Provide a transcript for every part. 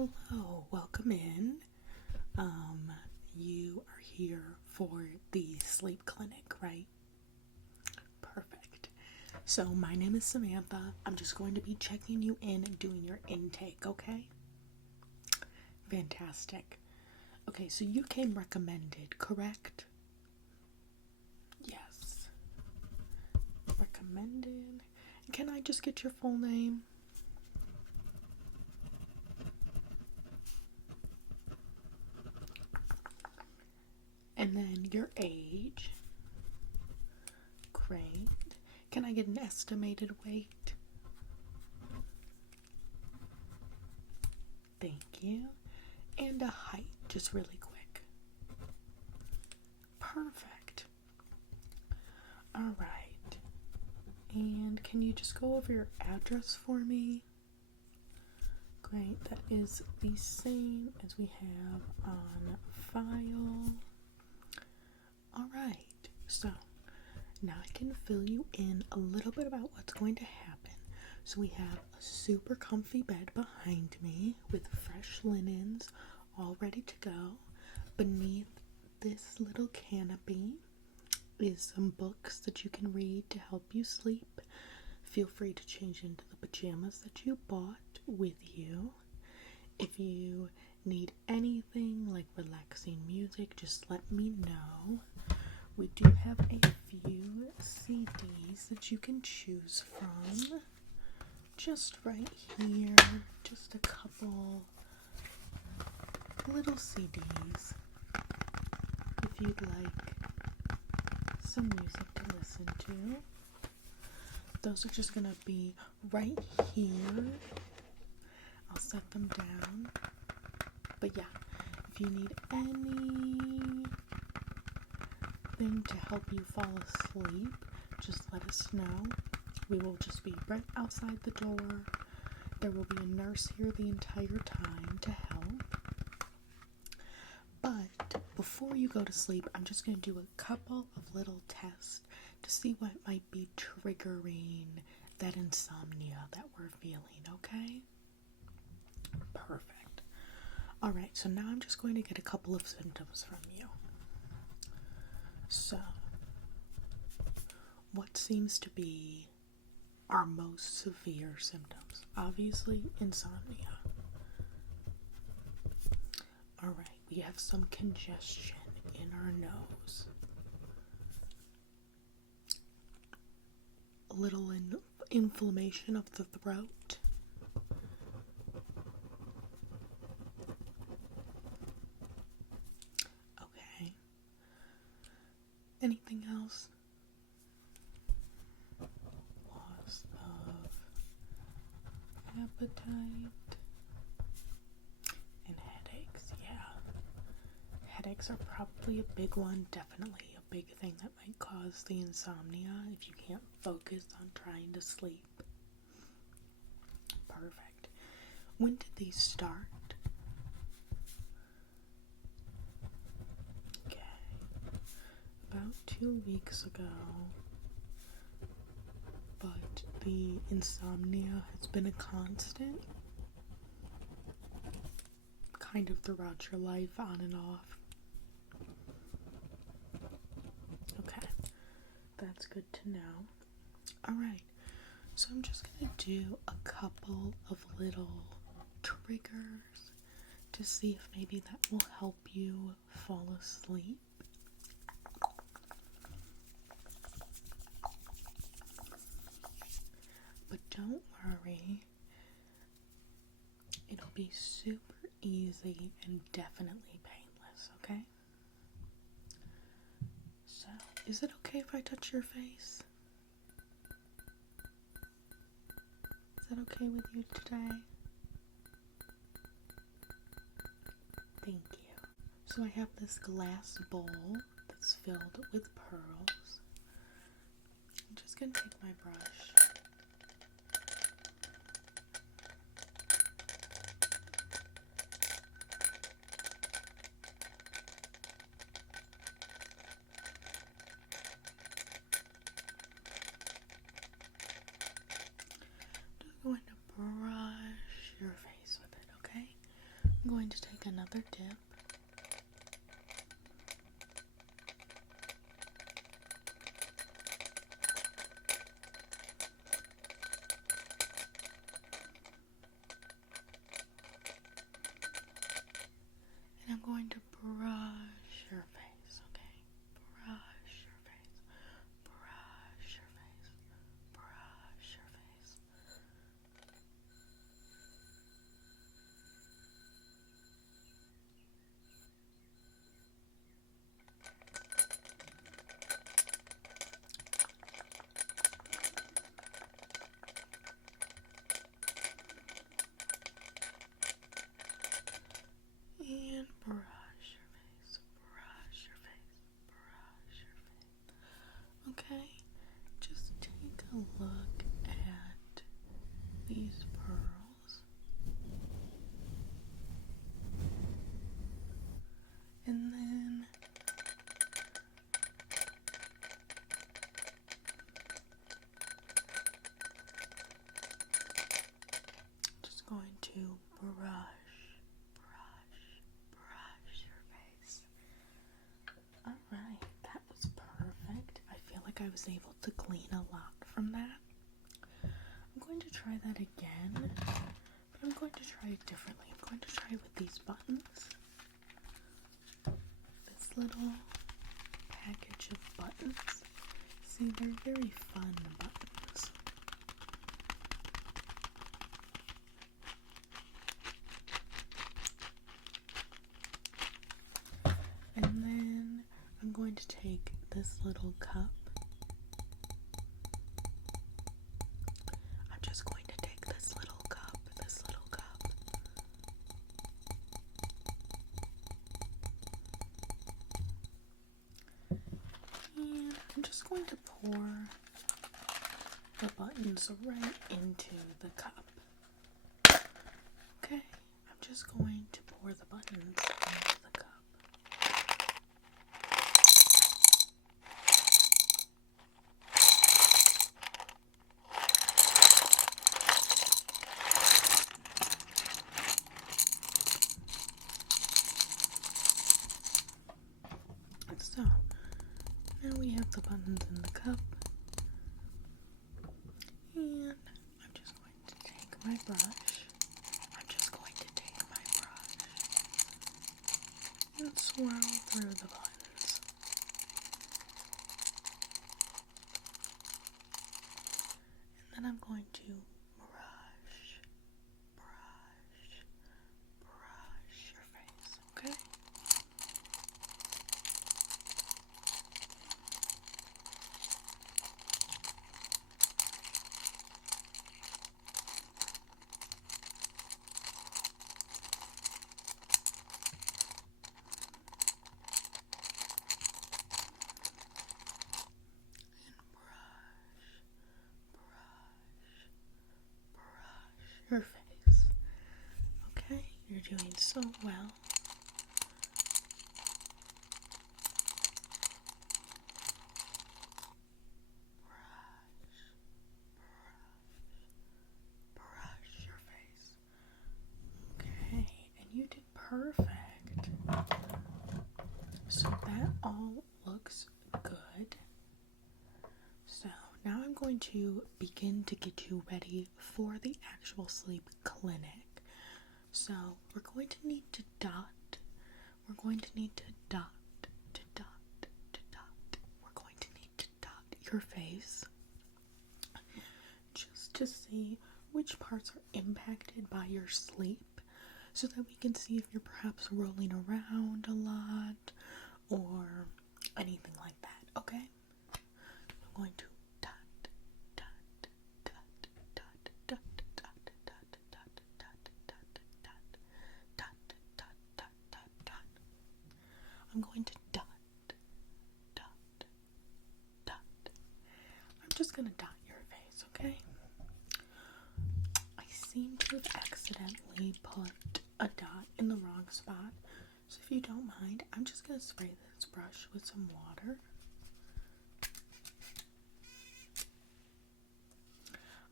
Hello, welcome in. You are here for the sleep clinic, right? Perfect. So, my name is Samantha. I'm just going to be checking you in and doing your intake, okay? Fantastic. Okay, so you came recommended, correct? Yes. Recommended. Can I just get your full name? And then your age. Great. Can I get an estimated weight? Thank you. And a height, just really quick. Perfect. Alright. And can you just go over your address for me? Great, that is the same as we have on file. Alright, so now I can fill you in a little bit about what's going to happen. So we have a super comfy bed behind me with fresh linens all ready to go. Beneath this little canopy is some books that you can read to help you sleep. Feel free to change into the pajamas that you bought with you. If you need anything like relaxing music, just let me know. We do have a few CDs that you can choose from. Just right here, just a couple little CDs. If you'd like some music to listen to, those are just gonna be right here. I'll set them down. But yeah, if you need anything to help you fall asleep, just let us know. We will just be right outside the door. There will be a nurse here the entire time to help. But before you go to sleep, I'm just going to do a couple of little tests to see what might be triggering that insomnia that we're feeling, okay? Perfect. Alright, so now I'm just going to get a couple of symptoms from you. So, what seems to be our most severe symptoms? Obviously, insomnia. Alright, we have some congestion in our nose. A little inflammation of the throat. Okay. Anything else? Loss of appetite. And headaches, yeah. Headaches are probably a big one, definitely a big thing that might cause the insomnia if you can't focus on trying to sleep. Perfect. When did these start? Okay. About 2 weeks ago. But the insomnia has been a constant, kind of throughout your life, on and off. Okay, that's good to know. Alright, so I'm just gonna do a couple of little triggers to see if maybe that will help you fall asleep. But don't worry, it'll be super easy and definitely painless, okay? So, is it okay if I touch your face? Is that okay with you today? Thank you. So I have this glass bowl that's filled with pearls. I'm just going to take my brush. Just going to brush your face with it, okay? going to take another dip. And I'm going to brush your face, okay? Brush your face. Brush your face. Brush your face. And brush your face, brush your face, brush your face. Okay, just take a look at these pearls. And then just going to brush your face. Alright, that was perfect. I feel like I was able to glean a lot from that. I'm going to try that again, but I'm going to try it differently. I'm going to try with these buttons. This little package of buttons. See, they're very fun buttons. And then I'm going to take this little cup. I'm just going to take this little cup. And I'm just going to pour the buttons right into the cup. Okay, I'm just going to pour the buttons into the cup. So, now we have the buttons in the cup. And I'm just going to take my brush. And swirl through the buttons. And then I'm going to brush your face, okay? Your face. Okay, you're doing so well. Brush your face. Okay, and you did perfect. So that all looks good. So now I'm going to begin to get you ready for the actual sleep clinic. So we're going to need to dot. We're going to need to dot. We're going to need to dot your face just to see which parts are impacted by your sleep, so that we can see if you're perhaps rolling around a lot or anything like that, okay? I'm going to I'm going to dot. I'm just going to dot your face, okay? I seem to have accidentally put a dot in the wrong spot. So if you don't mind, I'm just going to spray this brush with some water.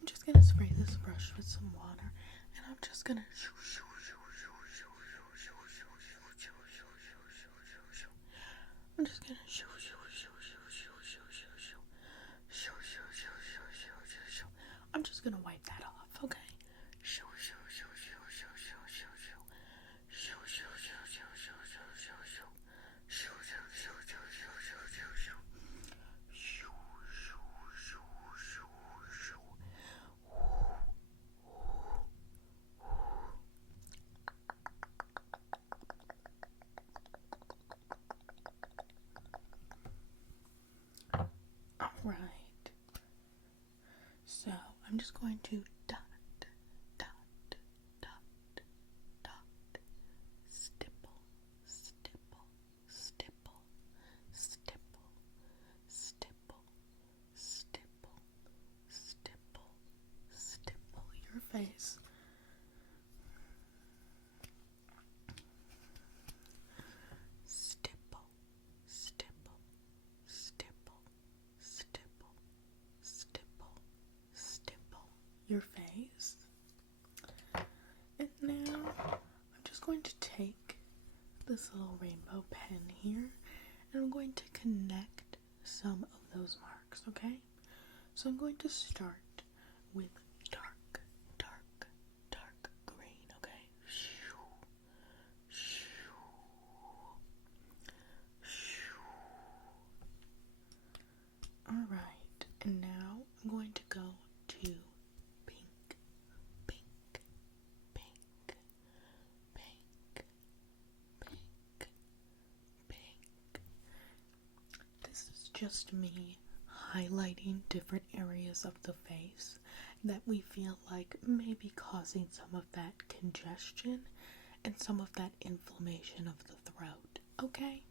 I'm just going to spray this brush with some water. And I'm just going to I'm just gonna shoo, shoo, shoo, shoo, shoo, shoo, shoo, shoo. Shoo, shoo, shoo, shoo, shoo, shoo, shoo. I'm just gonna wipe that off, okay? Shoo, shoo, shoo, shoo, shoo, shoo, shoo, shoo. Shoo, shoo, shoo, shoo, shoo, shoo, shoo, shoo. Shoo, shoo, shoo, shoo, shoo, shoo, shoo, shoo. Shoo, shoo, shoo, shoo, shoo. Alright, so I'm just going to dot, dot, dot, dot, stipple, stipple, stipple, stipple, stipple, stipple, stipple, stipple your face. Stipple, stipple, stipple, stipple, stipple, stipple your face. And now I'm just going to take this little rainbow pen here and I'm going to connect some of those marks, okay? So I'm going to start with dark, dark, dark green, okay? Shoo, shoo, shoo. Alright, and now I'm going to go to pink, pink, pink, pink, pink, pink. This is just me highlighting different areas of the face that we feel like may be causing some of that congestion and some of that inflammation of the throat, okay?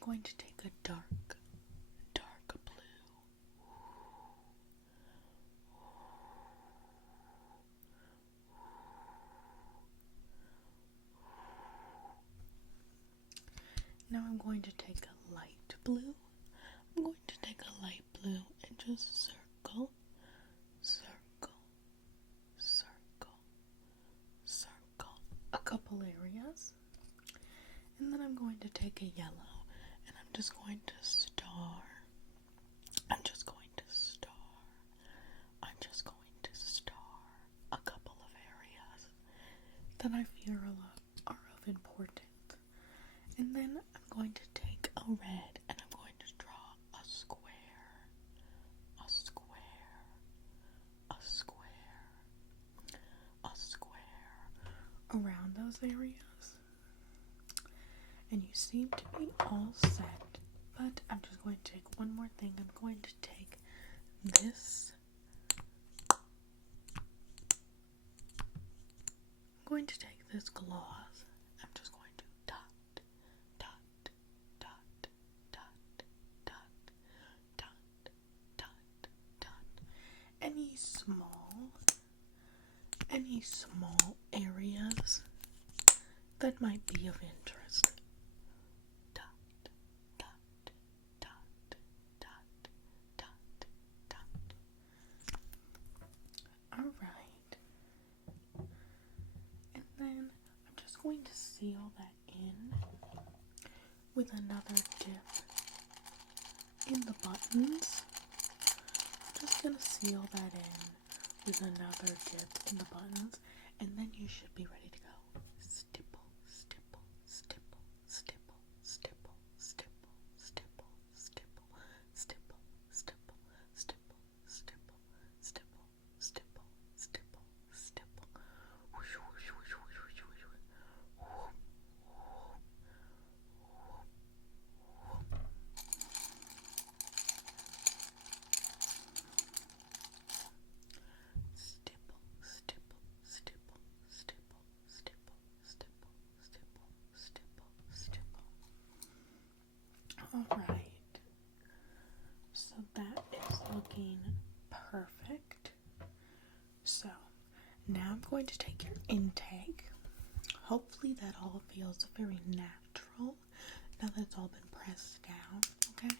I'm going to take a dark, dark blue. Now I'm going to take a light blue. I'm going to take a light blue and just circle, circle, circle, circle a couple areas. And then I'm going to take a yellow and I'm just going to star. I'm just going to star. I'm just going to star a couple of areas that I feel are of importance. And then I'm going to take a red and I'm going to draw a square, a square, a square, a square around those areas. And you seem to be all set, but I'm just going to take one more thing. I'm going to take this. I'm going to take this gloss. I'm just going to dot, dot, dot, dot, dot, dot, dot, dot. Any small areas that might be of interest. Dot, dot, dot, dot, dot, dot. Alright. And then I'm just going to seal that in with another dip in the buttons. I'm just going to seal that in with another dip in the buttons, and then you should be ready to go. Stipple, stipple, stipple, stipple, stipple, stipple, stipple, stipple, stipple, stipple, stipple, stipple, stipple, stipple, stipple, stipple. Whoosh, whoosh, whoosh, whoosh, whoosh, whoosh, whoosh. Whoop, whoop, whoop, whoop. Stipple, stipple, stipple, stipple, stipple, stipple, stipple, stipple, stipple. Alright, so that is looking perfect. So now I'm going to take your intake. Hopefully that all feels very natural now that it's all been pressed down, okay?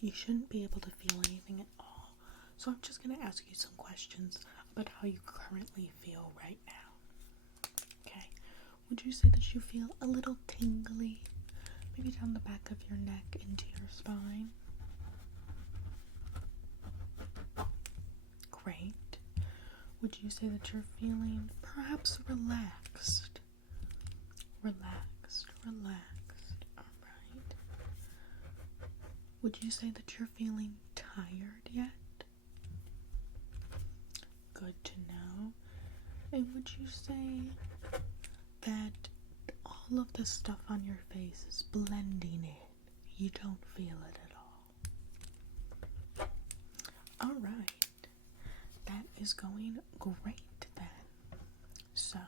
You shouldn't be able to feel anything at all. So I'm just going to ask you some questions about how you currently feel right now. Okay, would you say that you feel a little tingly? maybe down the back of your neck into your spine. Great. Would you say that you're feeling perhaps relaxed? Relaxed. Alright. Would you say that you're feeling tired yet? Good to know. And would you say that all of the stuff on your face is blending in? You don't feel it at all. Alright. That is going great then. So,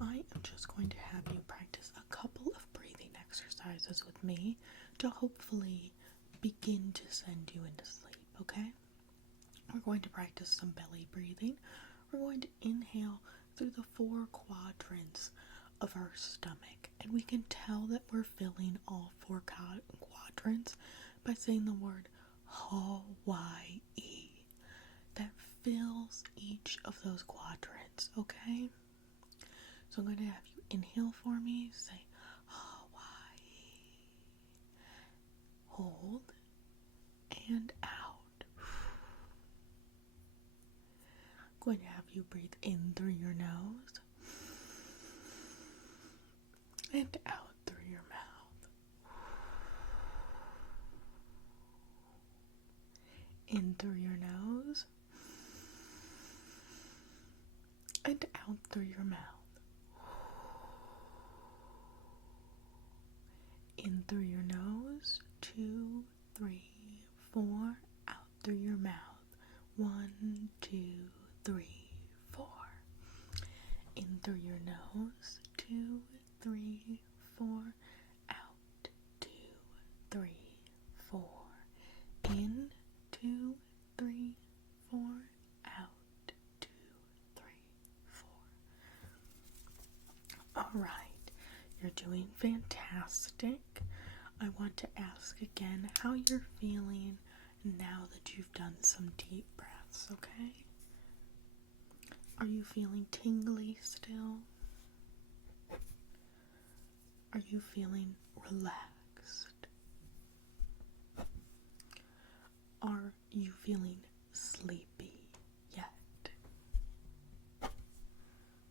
I am just going to have you practice a couple of breathing exercises with me to hopefully begin to send you into sleep, okay? We're going to practice some belly breathing. We're going to inhale through the 4 quadrants of our stomach, and we can tell that we're filling all 4 quadrants by saying the word Hawaii. That fills each of those quadrants, okay? So I'm going to have you inhale for me, say Hawaii, hold, and out. I'm going to have you breathe in through your nose and out through your mouth. In through your nose and out through your mouth. In through your nose, 2, 3, 4, out through your mouth. 1, 2, 3, 4. In through your nose, 2, 3, 4, out, 2, 3, 4. In, 2, 3, 4, out, 2, 3, 4. Alright, you're doing fantastic. I want to ask again how you're feeling now that you've done some deep breaths, okay? Are you feeling tingly still? Are you feeling relaxed? Are you feeling sleepy yet?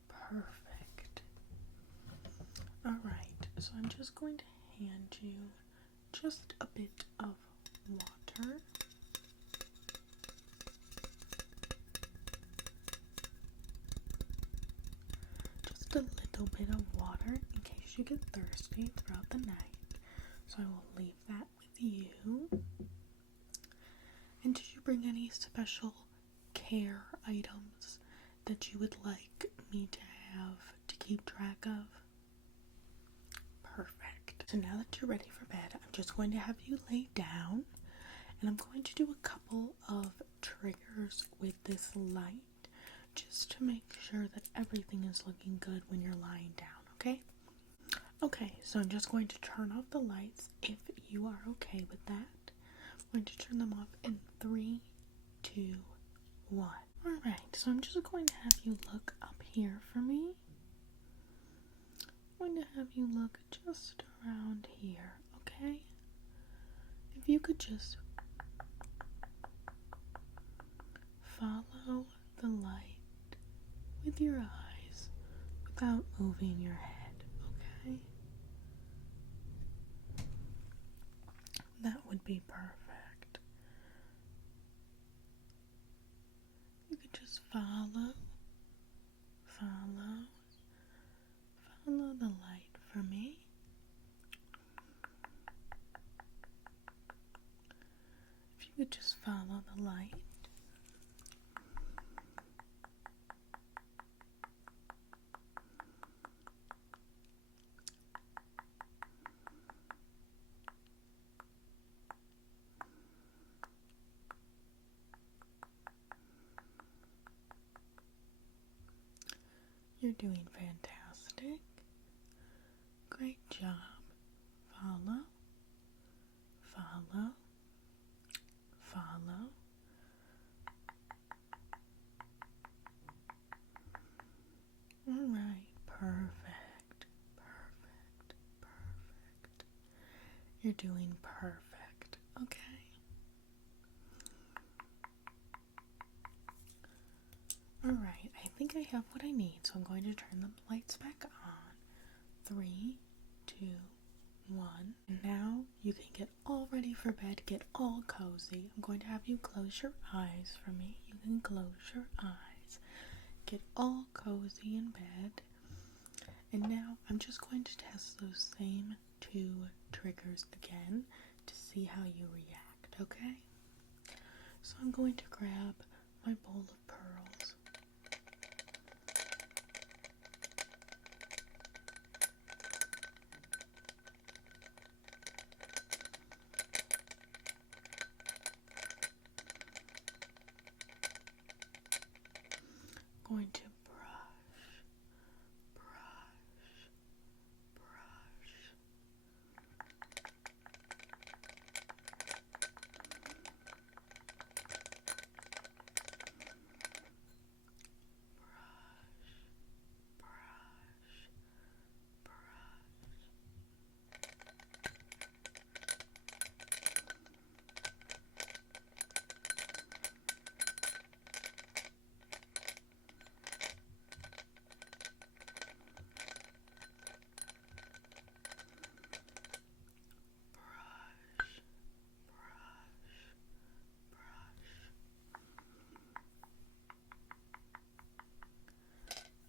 Perfect. Alright, so I'm just going to hand you just a bit of water. Just a little bit of water in case you get thirsty throughout the night. So I will leave that with you. And did you bring any special care items that you would like me to have to keep track of? Perfect. So now that you're ready for bed, I'm just going to have you lay down, and I'm going to do a couple of triggers with this light just to make sure that everything is looking good when you're lying down, okay? Okay, so I'm just going to turn off the lights if you are okay with that. I'm going to turn them off in 3, 2, 1. Alright, so I'm just going to have you look up here for me. I'm going to have you look just around here, okay? If you could just follow the light with your eyes without moving your head, okay? That would be perfect. You could just follow the light for me. If you could just follow the light. You're doing fantastic. Great job. Follow. Alright, perfect. You're doing perfect, okay? Alright, I think I have what I need, so I'm going to turn the lights back on. 3, 2, 1. Now you can get all ready for bed, get all cozy. I'm going to have you close your eyes for me. You can close your eyes. Get all cozy in bed. And now I'm just going to test those same 2 triggers again to see how you react, okay? So I'm going to grab my bowl of pearls. Going to brush, brush, brush.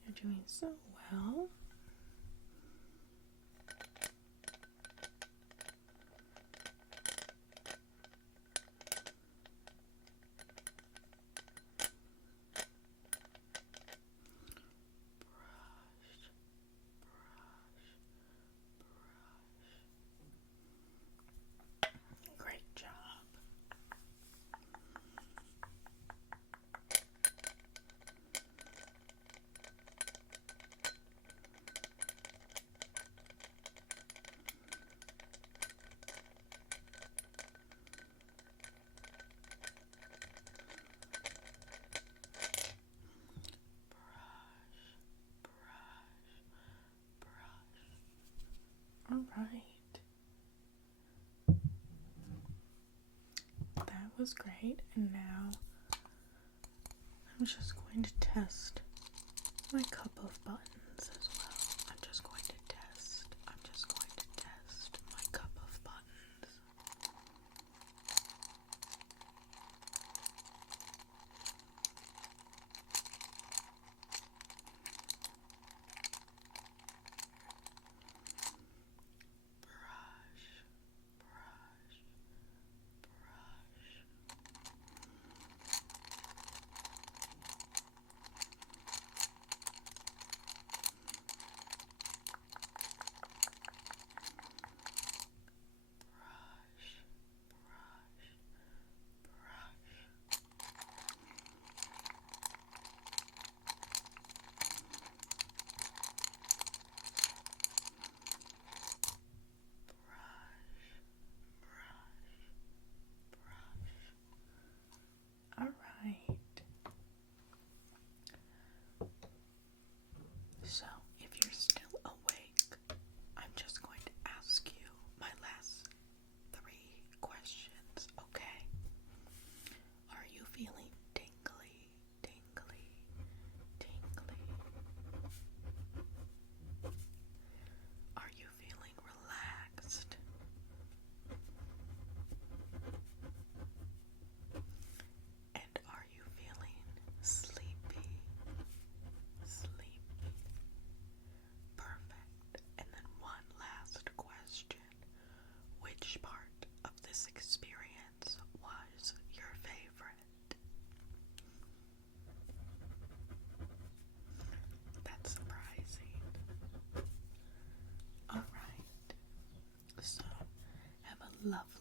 You're doing so well. Great job. All right. That was great. And now I'm just going to test my cup of buttons as well. I'm just going to test my cup of buttons. Brush, brush, brush. All right. So, if you're still awake, I'm just going to ask you my last 3 questions, okay? Are you feeling tingly, tingly, tingly? Are you feeling relaxed? And are you feeling sleepy? Sleepy. Perfect. And then one last question. Which part of this experience was your favorite? That's surprising. Alright. So, have a lovely